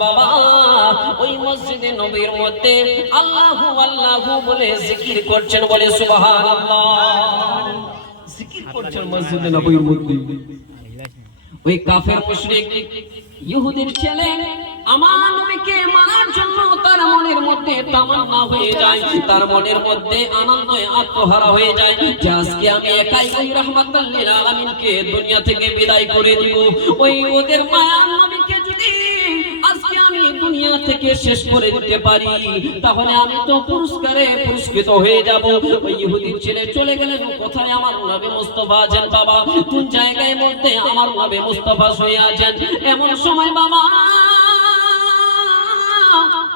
বাবা ওই মসজিদে নবীর মধ্যে আল্লাহু আল্লাহু বলে জিকির করছেন, বলে সুবহানাল্লাহ। জিকির করছেন মসজিদে নবীর মধ্যে। ওই কাফের মুশরিক ইহুদির ছেলে আমার নবীকে মারার জন্য তার মনের মধ্যে তামান্না হয়ে যায়, তার মনের মধ্যে আনন্দে আত্মহারা হয়ে যায় যে আজকে আমি একাই ওই রাহমাতুল লিল আলামিনকে দুনিয়া থেকে বিদায় করে দিব। ওই ওদের মায়ার নবীকে যদি আজকে আমি দুনিয়া থেকে শেষ করে দিতে পারি তাহলে আমি তো পুরস্কারে পুরস্কৃত হয়ে যাব। ওই ইহুদির ছেলে চলে গেলেন কোথায়? আমার নবী মুস্তাফা আছেন বাবা, কোন জায়গায় মধ্যে আমার নবী মুস্তাফা শুয়ে আছেন। এমন সময় বাবা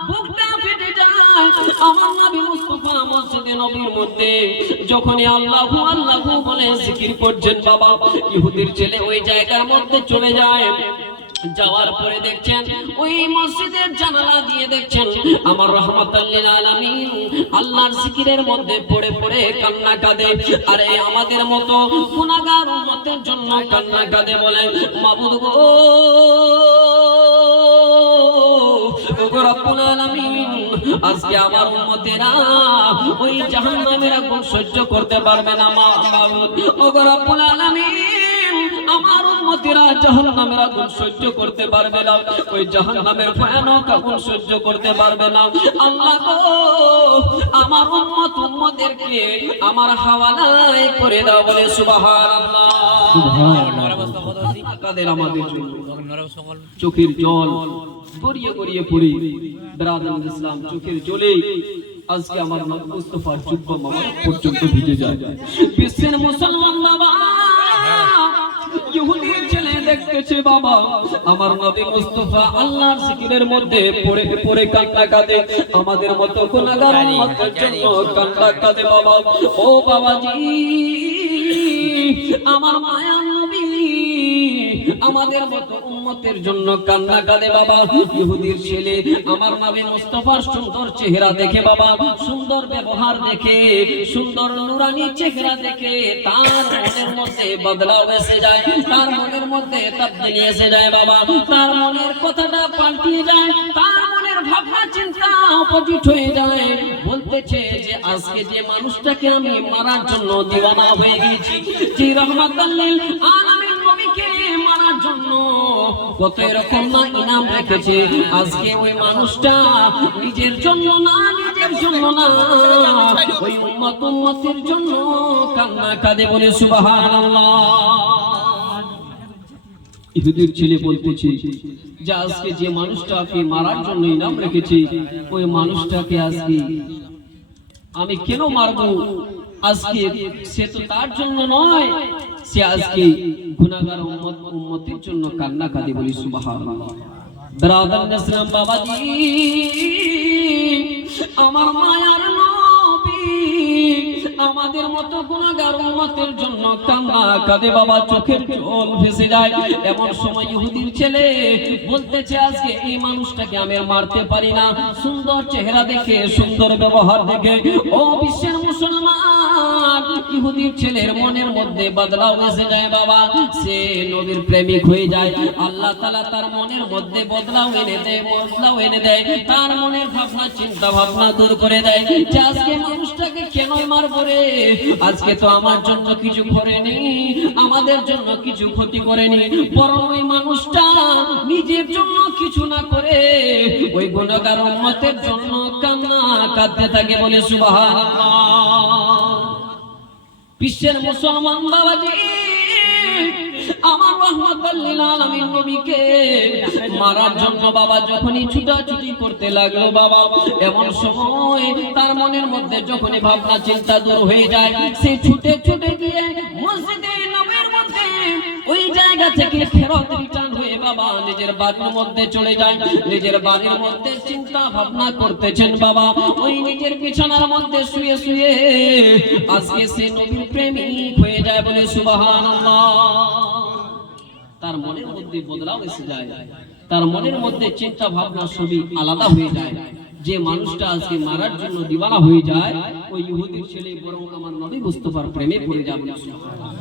বুকটা ফেটে যায়। আমার নবী মুস্তাফা মসজিদে নবীর মধ্যে যখনই আল্লাহু আল্লাহু বলে জিকির করছেন বাবা, ইহুদির ছেলে ওই জায়গার মধ্যে চলে যায়। যাওয়ার পরে দেখছেন ওই মসজিদের জানালা দিয়ে দেখছেন আমার রাহমাতুল লিল আলামিন আল্লাহর জিকিরের মধ্যে পড়ে পড়ে কান্না কাঁদে। আরে আমাদের মতো গুনাহগার উম্মতের জন্য কান্না কাঁদে, বলে মাবুদ গো ওগো রব্বুল আলামিন, আজকে আমার উম্মতেরা ওই জাহান্নামের আগুন সহ্য করতে পারবে না। মাবুদ ওগো রব্বুল আলামিন, আমার উম্মতেরা জাহান্নামের আগুন সহ্য করতে পারবে না, ওই জাহান্নামের ভয়ানক আগুন সহ্য করতে পারবে না। আল্লাহ গো আমার উম্মতদেরকে আমার হাওয়ালায় করে দাও, বলে সুবহানাল্লাহ। কাদের আমাদের জন্য চোখের জল গড়িয়ে গড়িয়ে পড়ে বিরাদরান ইসলাম চোখের জলে আজকে আমার নবী মুস্তাফার যুব্বা মোবারক পর্যন্ত ভিজে যায়। বিশ্বের মুসলমান বাবা ইহুদির ছেলে দেখতেছে বাবা আমার নবী মুস্তাফা আল্লাহর জিকিরের মধ্যে পড়ে পড়ে কান্না কাঁদে। আমাদের মতো গুনাহগার উম্মতের জন্য কান্না কাঁদে বাবা। ও বাবাজি আমার মায়া নবী আমাদের মতো উম্মতের জন্য কান্না কাঁদে বাবা। ইহুদির ছেলে আমার নবী মুস্তাফার সুন্দর চেহারা দেখে বাবা, সুন্দর ব্যবহার দেখে, সুন্দর নুরানি চেহারা দেখে তার মনের মধ্যে বদলাও এসে যায়, তার মনের মধ্যে তাবদীলি এসে যায় বাবা। তার মনের কথাটা পাল্টিয়ে যায়, তার মনের ভাবনা চিন্তা অপোজিট হয়ে যায়। বলতেছে যে আজকে যে মানুষটাকে আমি মারার জন্য দিওয়ানা হয়ে গেছি, যে রাহমাতুল লিল আলামিন নবীকে মারার জন্য কত এরকম না ইনাম রেখেছে, আজকে ওই মানুষটা নিজের জন্য না, নিজের জন্য না, ওই উম্মতের জন্য কান্না কাঁদে, বলে সুবহানাল্লাহ। ইহুদির ছেলে বলতেছে যে আজকে যে মানুষটাকে মারার জন্য ইনাম রেখেছে ওই মানুষটাকে আজকে আমি কেন মারবো? আজকে সে তো তার জন্য নয়, সে আজকে গুনাহগার উম্মতের জন্য কান্না কাঁদে, বলি সুবহানাল্লাহ। বিরাদরান ইসলাম বাবাজি আমার মায়ার নবী আমাদের মতো গুনাহগার উম্মতের জন্য কান্না কাঁদে বাবা, চোখের জল ভেসে যায়। এমন সময় ইহুদির ছেলে বলতেছে আজকে এই মানুষটাকে আমি মারতে পারি না, সুন্দর চেহারা দেখে, সুন্দর ব্যবহার দেখে ও বিশ্বের মুসলমান ইহুদির ছেলের মনের মধ্যে বদলাও এসে যায় বাবা। সে নবীর প্রেমিক হয়ে যায়। আল্লাহ তাআলা তার মনের মধ্যে বদলাও এনে দেয়, বদলাও এনে দেয়, তার মনের ভাবনা চিন্তা ভাবনা দূর করে দেয় যে আজকে মানুষটাকে কেন মারবো রে? আজকে তো আমার জন্য কিছু করেনি, আমাদের জন্য কিছু ক্ষতি করেনি, বরং ওই মানুষটা নিজের জন্য কিছু না করে ওই গুনাহগার উম্মতের জন্য কান্না কাঁদতে থাকে, বলে সুবহানাল্লাহ। বিশ্বের মুসলমান বাবাজি আমার রাহমাতুল লিল আলামিন নবীকে মারার জন্য বাবা যখনই ছুটাছুটি করতে লাগলো বাবা, এমন সময় তার মনের মধ্যে যখনই ভাবনা চিন্তা দূর হয়ে যায়, সে ছুটে ছুটে গিয়ে মসজিদে নবীর মধ্যে ওই জায়গা থেকে ফেরত রিটার্ন হয়ে বাবা নিজের বাড়ির মধ্যে চলে যায়। নিজের বাড়ির মধ্যে চিন্তা ভাবনা করতেছেন বাবা, ওই নিজের বিছানার মধ্যে শুয়ে শুয়ে আজকে সে নবীর প্রেমিক হয়ে যায়, বলে সুবহানাল্লাহ। তার মনের মধ্যে বদলাও এসে যায়, তার মনের মধ্যে চিন্তা ভাবনা সবই আলাদা হয়ে যায়। যে মানুষটা আজকে মারার জন্য দিওয়ানা হয়ে যায় ওই ইহুদির ছেলে বরং আমার নবী মুস্তাফার প্রেমে পড়ে যায়, বলে সুবহানাল্লাহ।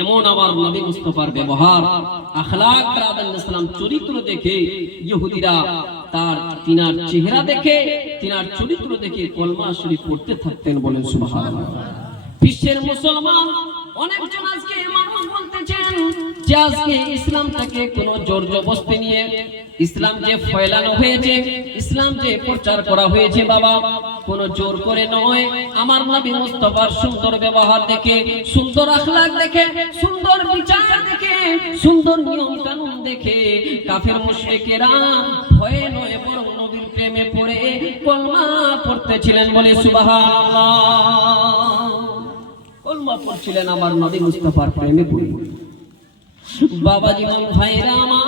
এমন আমার নবী মুস্তাফার ব্যবহার, আখলাক, ইসলাম চরিত্র দেখে ইহুদিরা তিনার চেহারা দেখে, তিনার চরিত্র দেখে কলমা শরীফ পড়তে থাকতেন। বলেন সুবহানাল্লাহ। বিশ্বের মুসলমান অনেকজন আজকে মানুষ বলতেছেন যে আজকে ইসলামটাকে কোন জোর জবরদস্তি নিয়ে ইসলাম যে ফয়লানো হয়েছে, ইসলাম যে প্রচার করা হয়েছে বাবা, কোন জোর করে নয়। আমার নবী মুস্তাফার সুন্দর ব্যবহার দেখে, সুন্দর আখলাক দেখে, সুন্দর বিচার দেখে, সুন্দর নিয়ম কানুন দেখে কাফের মুশরিকেরা ভয়ে নয় বরং নবীর প্রেমে পড়ে কলমা পড়তেছিলেন। বলে সুবহানাল্লাহ। কলমা পড়ছিলেন আমার নবী মুস্তাফার প্রেমে পড়ে। বাবা জীবন ভাইরা আমার,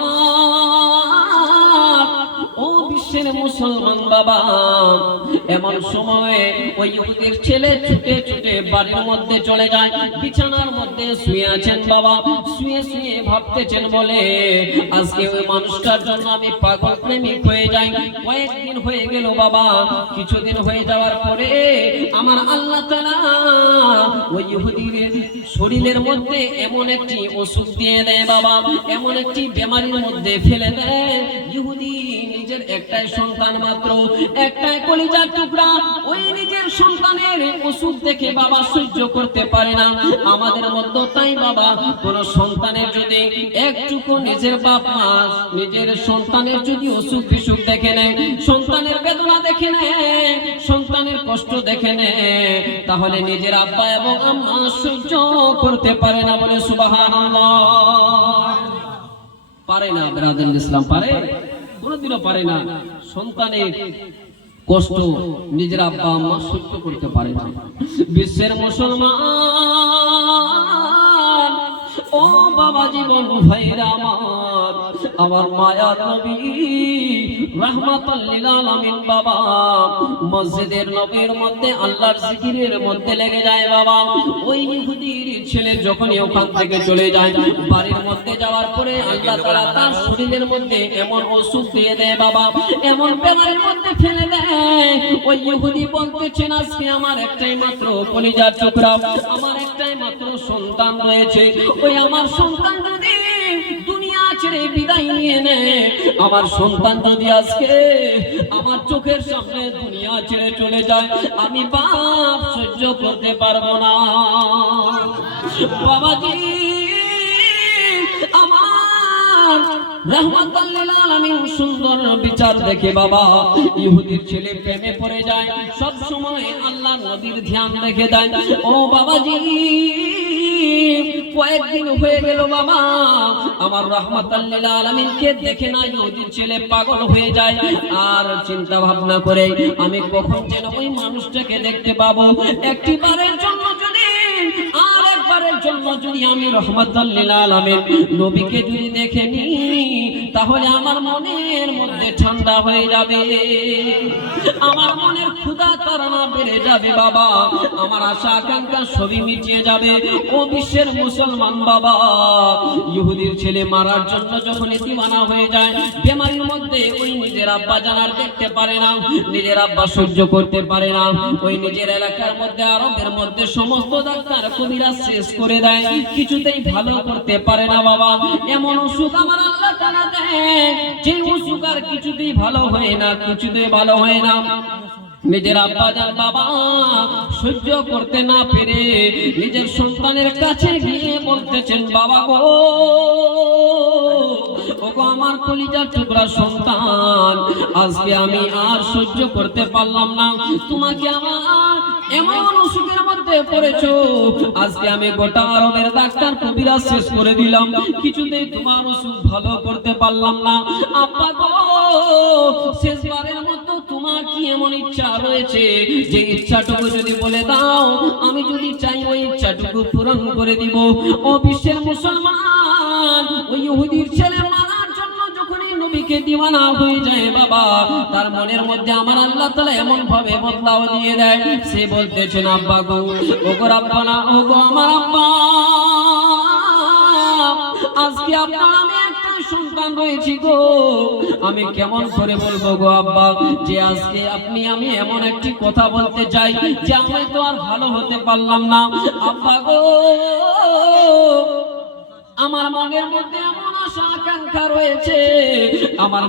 ও বিশ্বের মুসলমান বাবা, এমন সময় ওই ইহুদির ছেলে ছুটে ছুটে বাড়ির মধ্যে চলে যায়। বিছানার মধ্যে শুয়ে আছেন বাবা, শুয়ে শুয়ে ভাবতেছেন বলে আজকে ওই মানুষটার জন্য আমি পাগল প্রেমিক হয়ে যাই। কয়েকদিন হয়ে গেল বাবা, কিছুদিন হয়ে যাওয়ার পরে আমার আল্লাহ তাআলা ওই ইহুদির শরীরের মধ্যে এমন একটি ওষুধ দিয়ে দেয় বাবা, এমন একটি বেমারির মধ্যে ফেলে দেয়। ইহুদি নিজের একটাই সন্তান মাত্র, একটাই কলিজার টুকরা, ওই নিজের সন্তানের ওষুধ দেখে বাবা সহ্য করতে পারে না। আমাদের মধ্যে তাই বাবা, কোন সন্তানের যদি একটুকু নিজের বাপ মা নিজের সন্তানের যদি অসুখ বিসুখ দেখে নেয়, সন্তানের বেদনা দেখে নেয়, সন্তানের কষ্ট দেখে নেয়, তাহলে নিজের আব্বা এবং আম্মা সহ্য করতে পারে না। বলে সুবহানাল্লাহ। পারে না ব্রাদার ইসলাম, পারে? কোনদিনও পারে না। সন্তানের কষ্ট নিজের আব্বা আম্মা সহ্য করতে পারে না। বিশ্বের মুসলমান, ও বাবা জীবন ভাইরা আমার, আমার মায়ার নবী রাহমাতাল লিল আলামিন বাবা মসজিদের নবীর মধ্যে আল্লাহর জিকিরের মধ্যে লেগে যায় বাবা। ওই ইহুদির ছেলে যখনই ওখান থেকে চলে যায়, বাড়ির মধ্যে যাওয়ার পরে আল্লাহ তাআলা তার শরীরের মধ্যে এমন ওষুধ দিয়ে দেয় বাবা, এমন বেমারির মধ্যে ফেলে দেয়। ওই ইহুদি বলতেছেন আজকে আমার একটাই মাত্র কলিজার টুকরা, আমার একটাই মাত্র সন্তান রয়েছে, ওই আমার সন্তান যদি দুনিয়া ছেড়ে বিদায় নিয়ে নেয়, আমার সন্তান যদি আজকে আমার চোখের সামনে দুনিয়া ছেড়ে চলে যায়, আমি বাপ সহ্য করতে পারবো না। বাবাজি আমার রাহমাতাল লিল আলামিন সুন্দর বিচার দেখে বাবা ইহুদির ছেলে প্রেমে পড়ে যায়, সব সময় আল্লাহর নবীর ধ্যান রেখে দেয়। ও বাবাজি কয়েকদিন হয়ে গেল বাবা, আমার রাহমাতাল লিল আলামিনকে দেখে না ইহুদির ছেলে পাগল হয়ে যায়। আর চিন্তা ভাবনা করে আমি কখন যেন ওই মানুষটাকে দেখতে পাবো, একটিবারের জন্য যদি, আর একবারের জন্য যদি আমি রাহমাতাল লিল আলামিন নবীকে যদি দেখে নি, তাহলে আমার মনের মধ্যে ঠান্ডা হয়ে যাবে, আমার মনের ক্ষুধা তাড়না বেড়ে যাবে বাবা, আমার আশা আকাঙ্ক্ষা সবই মিটিয়ে যাবে। ও বিশ্বের মুসলমান বাবা, ইহুদির ছেলে মারার জন্য যখন দিওয়ানা হয়ে যায়, বেমারির মধ্যে ওই নিজের আব্বা জানার দেখতে পারে না, নিজের আব্বা সহ্য করতে পারে না, ওই নিজের এলাকার মধ্যে আরবের মধ্যে সমস্ত ডাক্তার কবিরাজ শেষ করে দেয়, কিছুতেই ভালো করতে পারে না বাবা। এমন অসুখ আমার আল্লাহ তাআলা দেয়, যে অসুখ আর কিছুতেই ভালো হয় না, কিছুতেই ভালো হয় না। নিজের আব্বা জান বাবা সহ্য করতে না পেরে নিজের সন্তানের কাছে গিয়ে বলতেছেন, বাবা গো, ওগো আমার কলিজার টুকরা সন্তান, আজকে আমি আর সহ্য করতে পারলাম না, তোমাকে আমার এমন অসুখের মধ্যে পড়েছো, আজকে আমি গোটা আরবের ডাক্তার কবিরাজ শেষ করে দিলাম, কিছুতেই তোমার অসুখ ভালো করতে পারলাম না। আব্বা গো, শেষবারের মতো তোমার কি এমন ইচ্ছা রয়েছে যে ইচ্ছাটুকু যদি বলে দাও, আমি যদি চাই ওই ইচ্ছাটুকু পূরণ করে দিব। ও বিশ্বের মুসলমান, ওই ইহুদির ছেলে মারার জন্য যখনই নবীকে দিওয়ানা হয়ে যায় বাবা, তার মনের মধ্যে আমার আল্লাহ তাআলা এমন ভাবে বদলাও দিয়ে দেয়, সে বলতেছেন, আব্বা গো, ওগো রাব্বানা, ওগো আমার আব্বা, আজকে আপনার আমি একটা সন্তান রয়েছি গো, আমি কেমন করে বলবো গো আব্বা যে আজকে আপনি আমি এমন একটি কথা বলতে চাই যে আমি তো আর ভালো হতে পারলাম না আব্বা গো আমার মনের মধ্যে এমন আশা আকাঙ্ক্ষা রয়েছে আমার